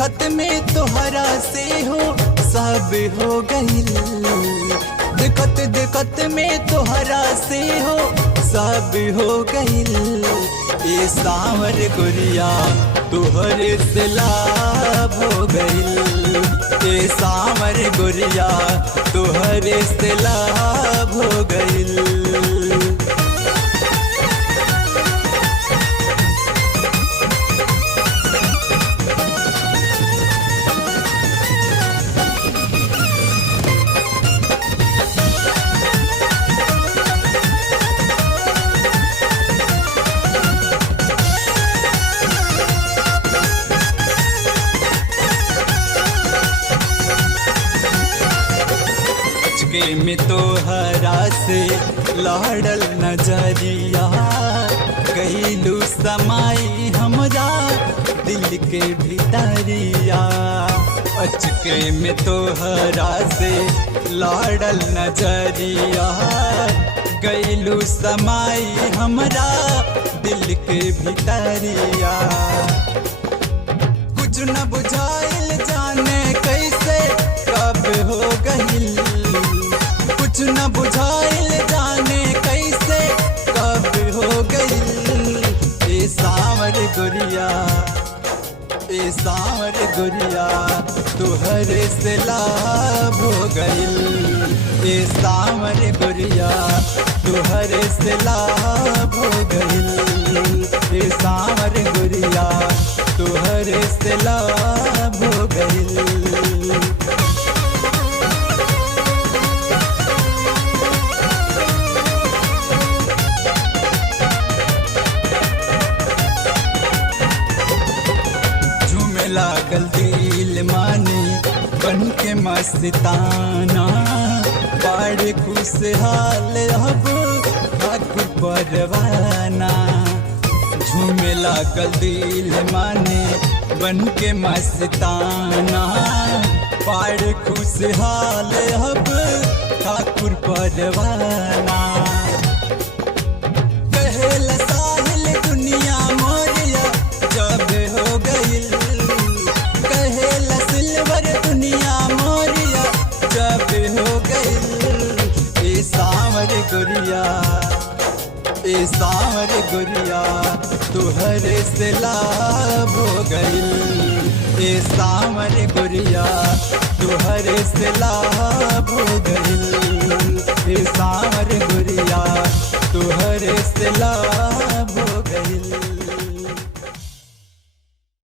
देखत में तोहरा से हो सब हो गइल। देखत देखत में तोहरा से हो सब हो गइल। ए सांवर गोरिया तोहरे से लाभ हो गइल। ए सांवर गोरिया तोहरे से लाभ हो गइल। के में तोहरा से लड़ल नजरिया गईलू समाई हमरा दिल के भीतरिया। अचके में तोहरा से लड़ल नजरिया गईलू समाई हमरा दिल के भीतरिया। कुछ न बुझाइल जाने कैसे कब हो गइल। कुछ न बुझाइल जाने कैसे कब हो गइल। ए सांवर गोरिया ए सांवर गोरिया तोहरे से लाभ हो गइल। ए सांवर गोरिया तोहरे से लाभ हो गइल। ए सांवर गोरिया तोहरे से लाभ हो गइल। लागल दिल माने बन के मस्ताना बड़े खुशहाल अब ठाकुर परवाना। झूमे लागल दिल माने बन के मस्ताना बड़े खुशहाल अब ठाकुर परवाना। कहेला साहिल दुनिया मोरिया जब हो गइल। कहेला सिल्वर दुनिया मोरिया जब हो गइल। ए सांवर गोरिया ए सांवर गोरिया तोहरे से लाभ हो गइल। ए सांवर गोरिया तोहरे से लाभ हो गइल। ए सांवर गोरिया तोहरे से लाभ हो गइल।